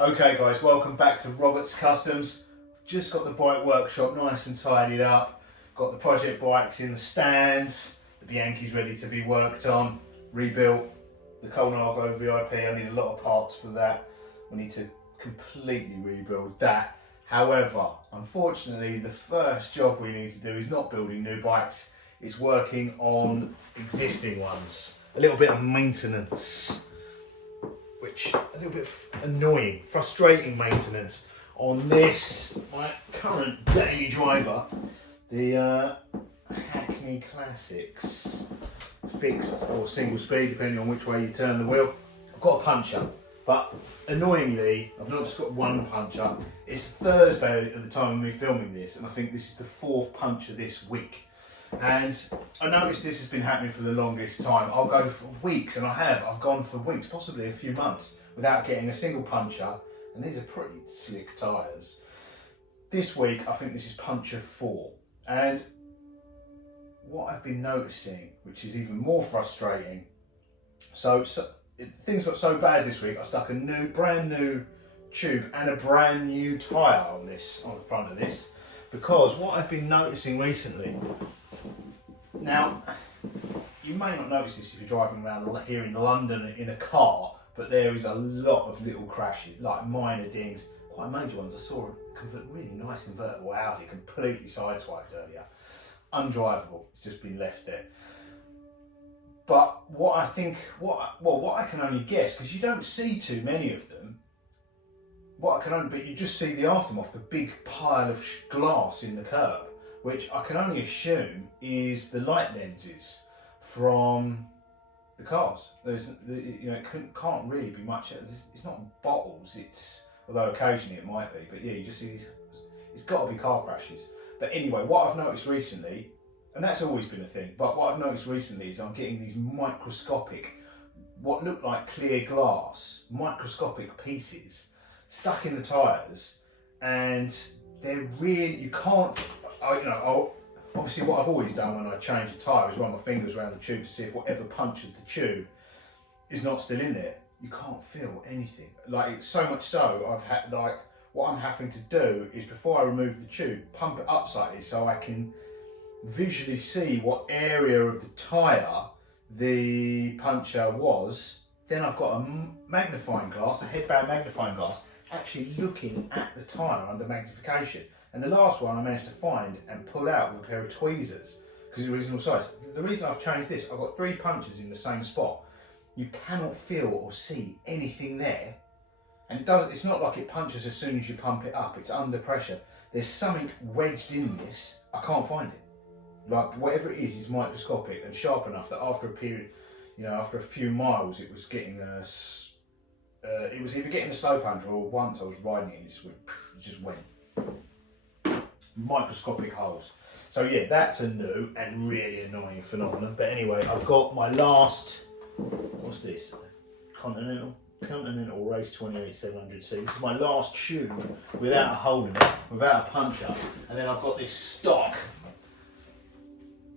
Okay guys, welcome back to Robert's Customs. Just got the bike workshop nice and tidied up. Got the project bikes in the stands. The Bianchi's ready to be worked on. Rebuilt the Colnago VIP. I need a lot of parts for that. We need to completely rebuild that. However, unfortunately, the first job we need to do is not building new bikes. It's working on existing ones. A little bit of maintenance. Which a little bit annoying, frustrating maintenance on this, my current daily driver, the Hackney Classics, fixed or single speed, depending on which way you turn the wheel. I've got a puncture, but annoyingly, I've not just got one puncture. It's Thursday at the time of me filming this, and I think this is the 4th puncture this week. And I noticed this has been happening for the longest time. I'll go for weeks, and I've gone for weeks, possibly a few months, without getting a single puncture. And these are pretty slick tyres. This week, I think this is puncture 4. And what I've been noticing, which is even more frustrating, things got so bad this week, I stuck a brand new tube and a brand new tyre on the front of this, because what I've been noticing recently. Now, you may not notice this if you're driving around here in London in a car, but there is a lot of little crashes, like minor dings, quite major ones. I saw a really nice convertible Audi completely sideswiped earlier. Undrivable, it's just been left there. But what I can only guess, because you don't see too many of them, but you just see the aftermath, the big pile of glass in the curb, which I can only assume is the light lenses from the cars. It can't really be much. It's not bottles. Although occasionally it might be. But yeah, you just see these. It's got to be car crashes. But anyway, what I've noticed recently, and that's always been a thing, but what I've noticed recently is I'm getting these microscopic, what look like clear glass, microscopic pieces stuck in the tyres, and they're really, you can't. Obviously what I've always done when I change a tyre is run my fingers around the tube to see if whatever punctured the tube is not still in there. You can't feel anything. Like, so much so, what I'm having to do is, before I remove the tube, pump it up slightly so I can visually see what area of the tyre the puncture was. Then I've got a magnifying glass, a headband magnifying glass, actually looking at the tyre under magnification. And the last one I managed to find and pull out with a pair of tweezers, because it's the original size. The reason I've changed this, I've got 3 punctures in the same spot. You cannot feel or see anything there. And it's not like it punches as soon as you pump it up, it's under pressure. There's something wedged in this, I can't find it. Like, whatever it is microscopic and sharp enough that after a period, after a few miles, it was getting it was either getting a slow puncher, or once I was riding it and it just went. Microscopic holes. So yeah, that's a new and really annoying phenomenon. But anyway, I've got my last, what's this? Continental Race 28 700C. This is my last tube without a hole in it, without a puncture. And then I've got this stock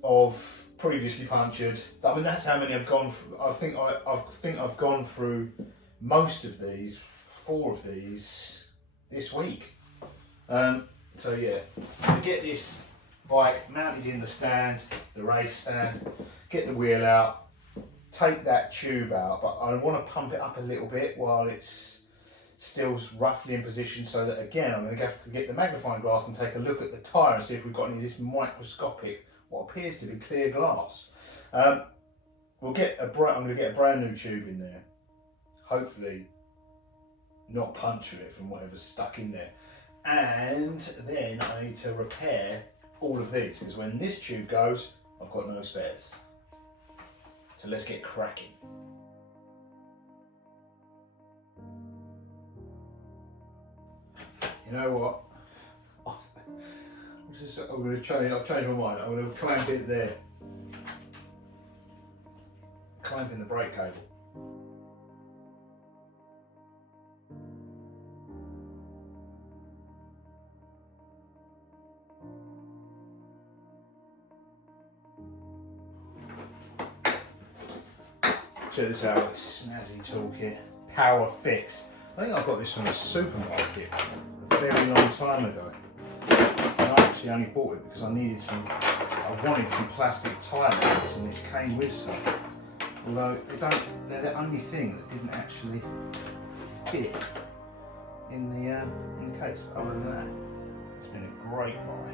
of previously punctured. I mean, that's how many I've gone through. I think I've gone through most of these, 4 of these, this week. So yeah, to get this bike mounted in the stand, the race stand, get the wheel out, take that tube out, but I want to pump it up a little bit while it's still roughly in position, so that, again, I'm going to have to get the magnifying glass and take a look at the tyre and see if we've got any of this microscopic, what appears to be clear glass. I'm going to get a brand new tube in there, hopefully not puncture it from whatever's stuck in there. And then I need to repair all of these, because when this tube goes, I've got no spares. So let's get cracking. You know what? I've changed my mind. I'm going to clamp it there. Clamping the brake cable. Check this out, this snazzy toolkit. Power Fix. I think I got this from the supermarket a very long time ago. And I actually only bought it because I wanted some plastic tire markers, and this came with some. Although they're the only thing that didn't actually fit in the case. Other than that, it's been a great buy.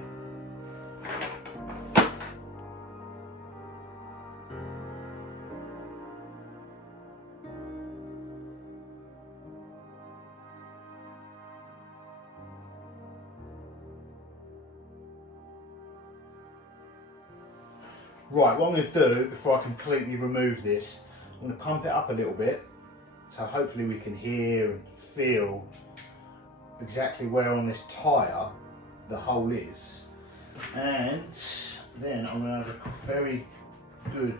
Right, what I'm going to do before I completely remove this, I'm going to pump it up a little bit, so hopefully we can hear and feel exactly where on this tyre the hole is. And then I'm going to have a very good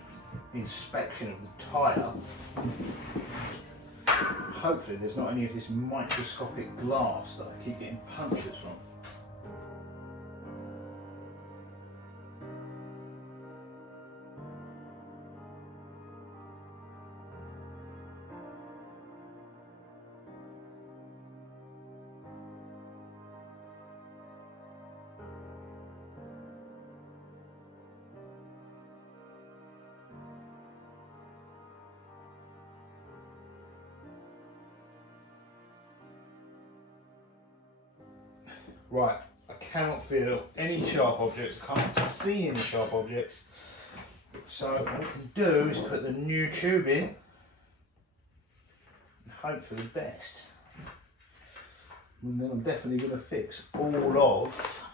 inspection of the tyre. Hopefully there's not any of this microscopic glass that I keep getting punctures from. Right, I cannot feel any sharp objects, I can't see any sharp objects. So what we can do is put the new tube in and hope for the best. And then I'm definitely going to fix all of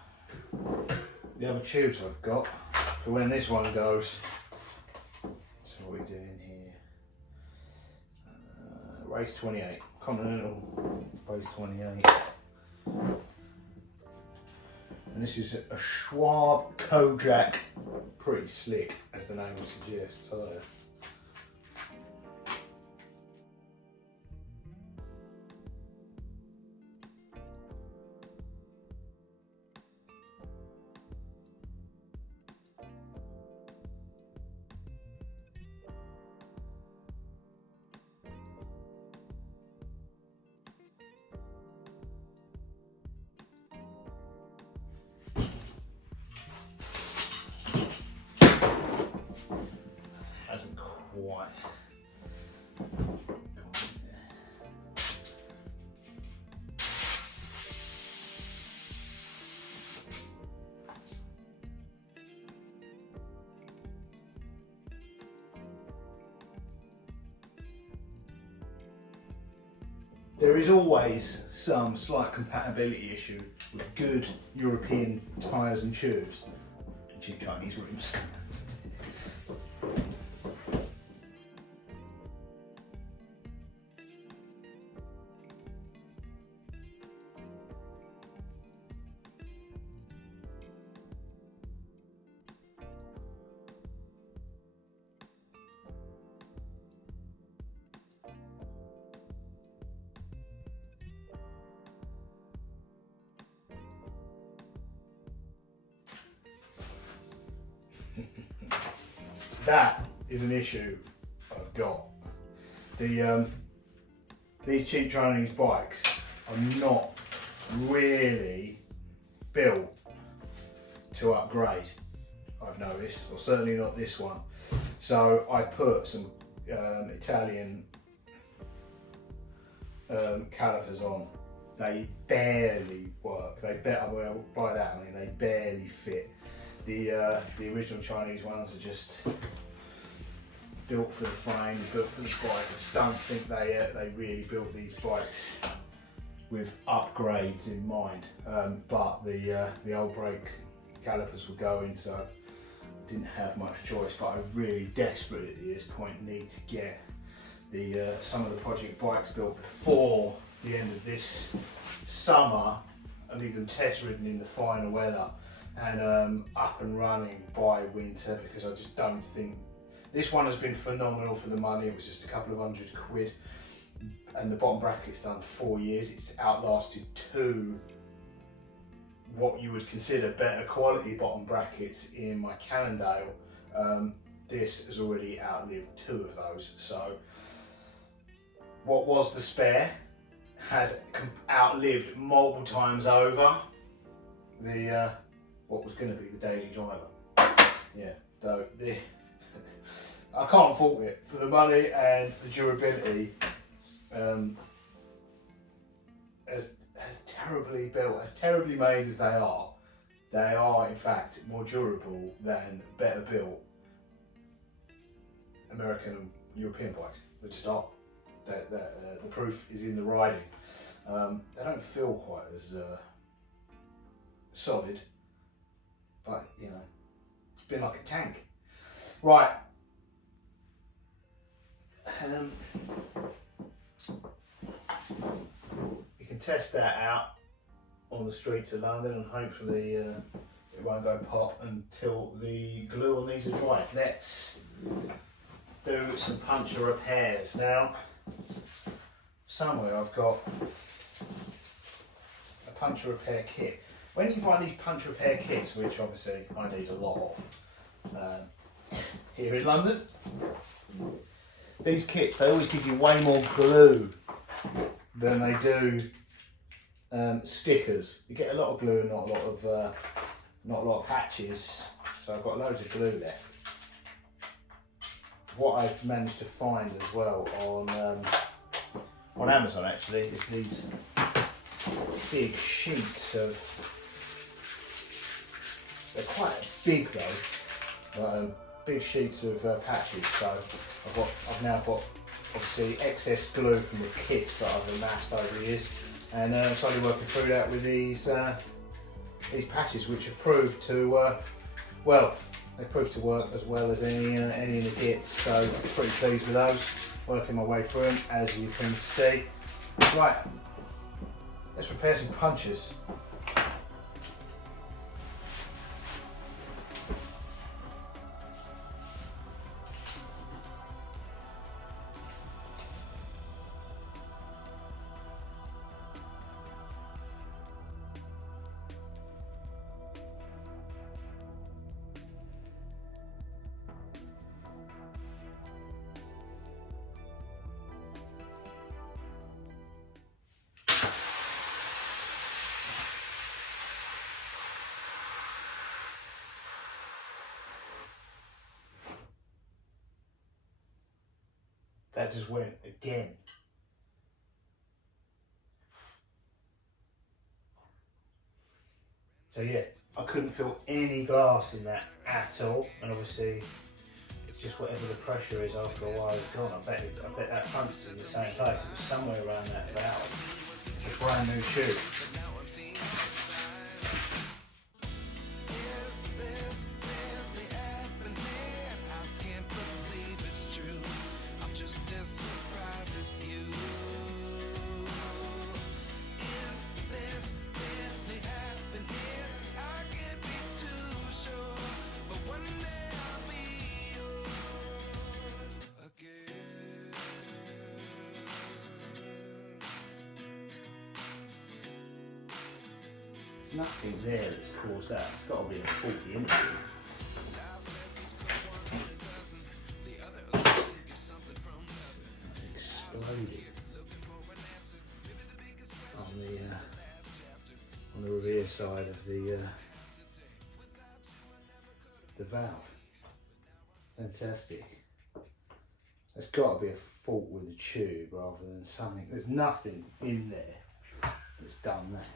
the other tubes I've got for when this one goes. So what are we doing here? Race 28, Continental race 28. And this is a Schwab Kojak, pretty slick as the name would suggest. So hasn't quite gone in there. There is always some slight compatibility issue with good European tyres and tubes and cheap Chinese rims. That is an issue I've got. These cheap Chinese bikes are not really built to upgrade, I've noticed, or certainly not this one. So I put some Italian calipers on. They barely work. Well, by that I mean they barely fit. The original Chinese ones are just built for the frame, built for the bike. I just don't think they really built these bikes with upgrades in mind. But the old brake calipers were going, so I didn't have much choice. But I really desperately at this point need to get some of the project bikes built before the end of this summer. I need them test ridden in the finer weather and up and running by winter, because I just don't think this one has been phenomenal for the money. It was just a couple of £100, and the bottom bracket's done 4 years. It's outlasted 2 what you would consider better quality bottom brackets in my Cannondale. This has already outlived 2 of those. So what was the spare has outlived multiple times over the what was going to be the daily driver. Yeah, so I can't fault it for the money and the durability. As terribly built, as terribly made as they are in fact more durable than better built American and European bikes. But stop. The proof is in the riding. They don't feel quite as solid, but you know, it's been like a tank. Right. You can test that out on the streets of London, and hopefully it won't go pop until the glue on these are dry. Let's do some puncture repairs now. Somewhere I've got a puncture repair kit. When you buy these puncture repair kits, which obviously I need a lot of here in London, these kits, they always give you way more glue than they do stickers. You get a lot of glue and not a lot of patches. So I've got loads of glue left. What I've managed to find as well on Amazon actually is these big sheets of. They're quite big though. Big sheets of patches. So I've now got obviously excess glue from the kits that I've amassed over the years, and slowly working through that with these patches, which have proved to they proved to work as well as any in the kits. So I'm pretty pleased with those. Working my way through them, as you can see. Right, let's repair some punches. That just went again. So yeah, I couldn't feel any glass in that at all, and obviously it's just whatever the pressure is after a while is gone. I bet that pump's in the same place. It was somewhere around that valve. It's a brand new tube. Nothing there that's caused that. It's got to be a faulty engine. Exploded on the rear side of the valve. Fantastic. There's got to be a fault with the tube rather than something. There's nothing in there that's done that.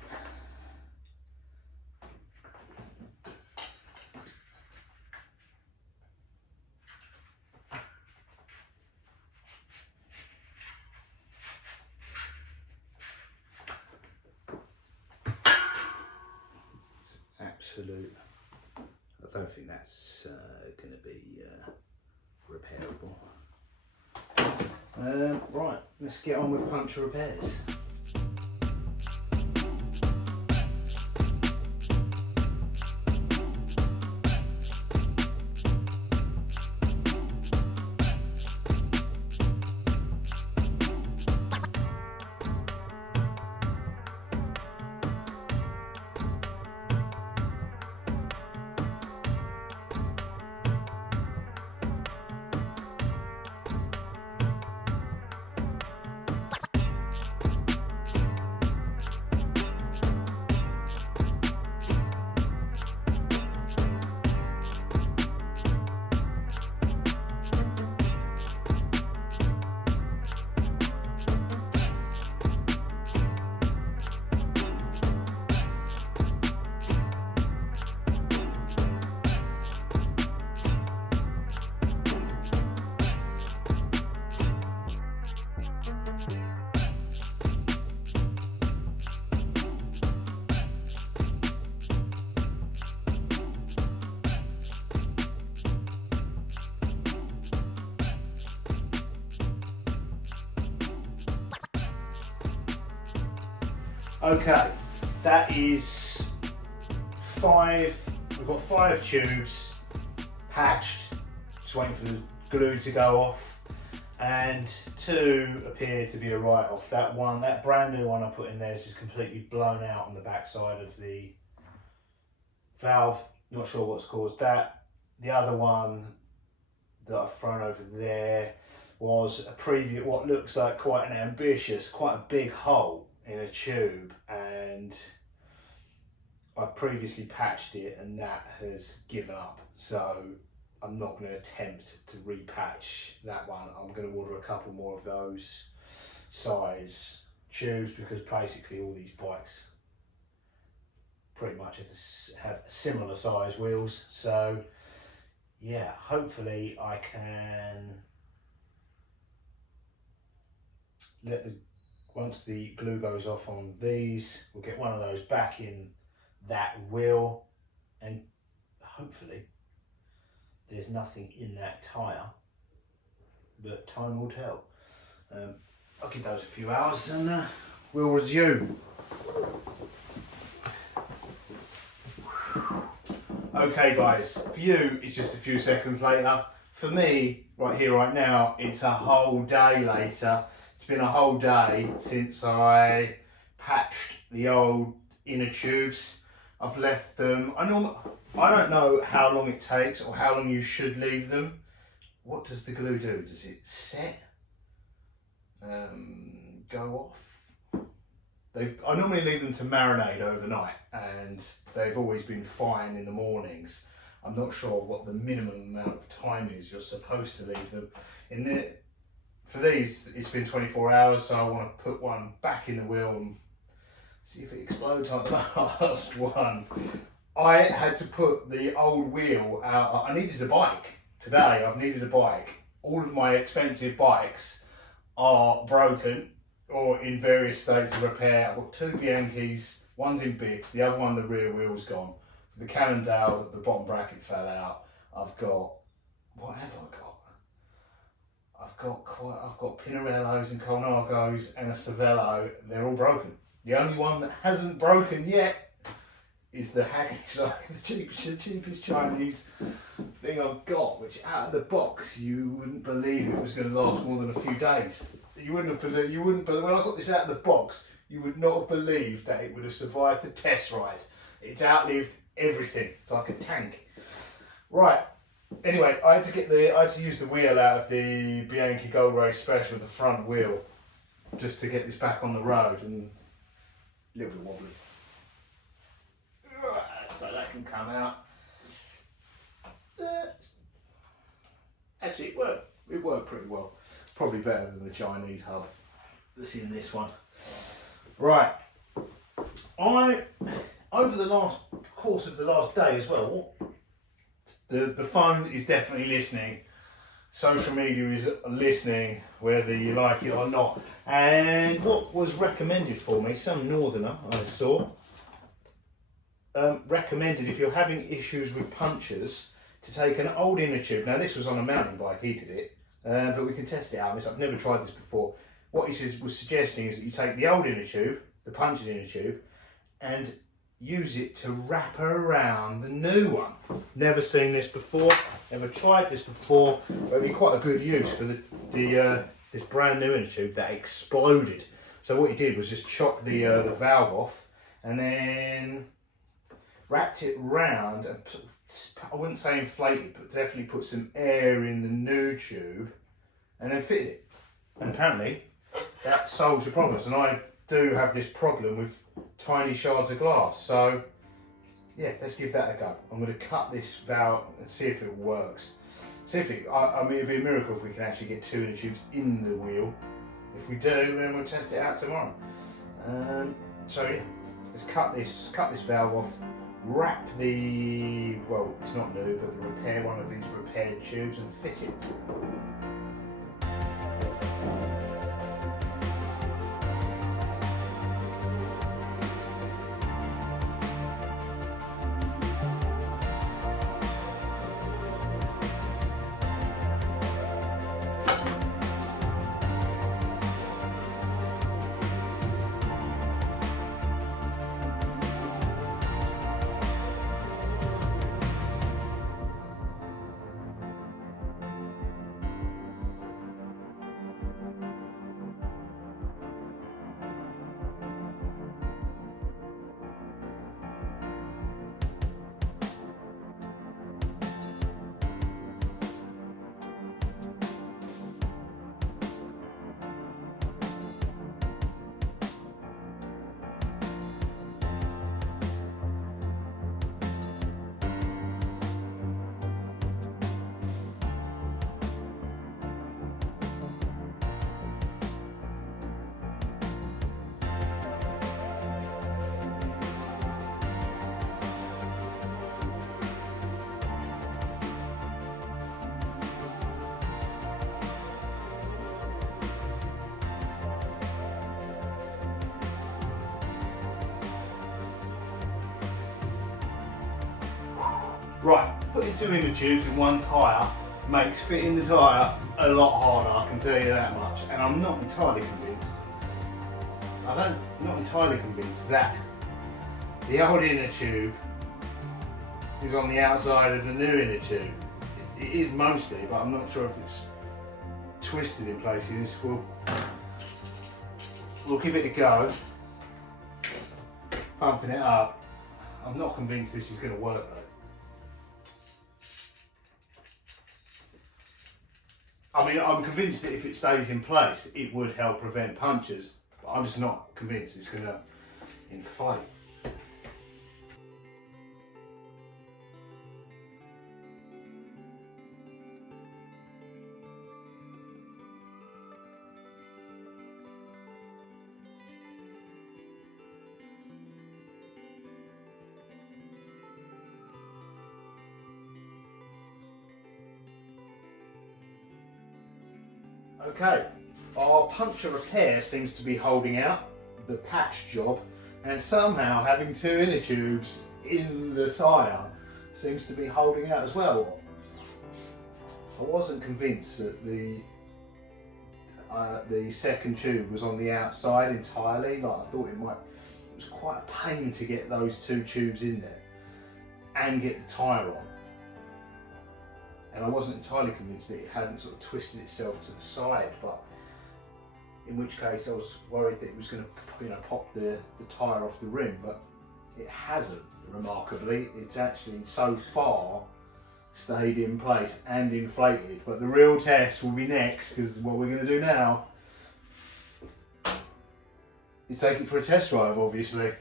Absolute. I don't think that's going to be repairable. Right, let's get on with puncture repairs. Okay, that is 5. We've got 5 tubes patched, just waiting for the glue to go off, and 2 appear to be a write-off. That one, that brand new one I put in there is just completely blown out on the back side of the valve. Not sure what's caused that. The other one that I've thrown over there was a previous, what looks like quite an ambitious, quite a big hole in a tube, and I previously patched it and that has given up, so I'm not going to attempt to repatch that one. I'm going to order a couple more of those size tubes, because basically all these bikes pretty much have similar size wheels. So yeah, hopefully I can let the, once the glue goes off on these, we'll get one of those back in that wheel, and hopefully there's nothing in that tyre, but time will tell. I'll give those a few hours and we'll resume. Okay guys, for you it's just a few seconds later. For me, right here, right now, it's a whole day later. It's been a whole day since I patched the old inner tubes. I've left them, I don't know how long it takes or how long you should leave them. What does the glue do? Does it set? Go off? I normally leave them to marinate overnight, and they've always been fine in the mornings. I'm not sure what the minimum amount of time is you're supposed to leave them. For these, it's been 24 hours, so I want to put one back in the wheel and see if it explodes like the last one. I had to put the old wheel out. I needed a bike. Today, I've needed a bike. All of my expensive bikes are broken or in various states of repair. I've got 2 Bianchis, one's in bits, the other one, the rear wheel's gone. The Cannondale, the bottom bracket fell out. I've got, what have I got? I've got Pinarellos and Colnagos and a Cervelo. They're all broken. The only one that hasn't broken yet is the Haggis, the cheapest Chinese thing I've got, which out of the box you wouldn't believe it was going to last more than a few days. You wouldn't believe, when I got this out of the box, you would not have believed that it would have survived the test ride. It's outlived everything. It's like a tank. Right. Anyway, I had to use the wheel out of the Bianchi Gold Race Special, the front wheel, just to get this back on the road, and a little bit wobbly. So that can come out. Actually, it worked pretty well. Probably better than the Chinese hub that's in this one. Right. Over the course of the last day as well, the phone is definitely listening. Social media is listening, whether you like it or not. And what was recommended for me, some northerner I saw, recommended, if you're having issues with punctures, to take an old inner tube. Now this was on a mountain bike, he did it, but we can test it out. I've never tried this before. What he was suggesting is that you take the old inner tube, the punctured inner tube, and use it to wrap around the new one. Never seen this before, never tried this before, but it'd be quite a good use for this brand new inner tube that exploded. So what he did was just chop the valve off and then wrapped it round and I wouldn't say inflated, but definitely put some air in the new tube and then fitted it. And apparently that solves your problems. And I do have this problem with tiny shards of glass, so yeah, let's give that a go. I'm going to cut this valve and see if it works. See if I mean, it'd be a miracle if we can actually get 2 inner tubes in the wheel. If we do, then we'll test it out tomorrow. So yeah, let's cut this valve off, wrap the, well, it's not new, but one of these repaired tubes and fit it. Right, putting 2 inner tubes in one tyre makes fitting the tyre a lot harder, I can tell you that much. And I'm not entirely convinced. Not entirely convinced that the old inner tube is on the outside of the new inner tube. It is mostly, but I'm not sure if it's twisted in places. We'll give it a go. Pumping it up. I'm not convinced this is going to work though. I mean, I'm convinced that if it stays in place, it would help prevent punctures, but I'm just not convinced it's going to inflate. Okay, our puncture repair seems to be holding out the patch job, and somehow having 2 inner tubes in the tyre seems to be holding out as well. I wasn't convinced that the second tube was on the outside entirely. Like, I thought it was quite a pain to get those 2 tubes in there and get the tyre on. And I wasn't entirely convinced that it hadn't sort of twisted itself to the side, but in which case I was worried that it was going to, pop the tyre off the rim, but it hasn't. Remarkably, it's actually so far stayed in place and inflated. But the real test will be next, because what we're going to do now is take it for a test drive, obviously.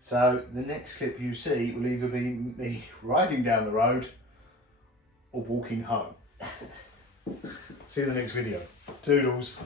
So the next clip you see will either be me riding down the road or walking home. See you in the next video. Toodles.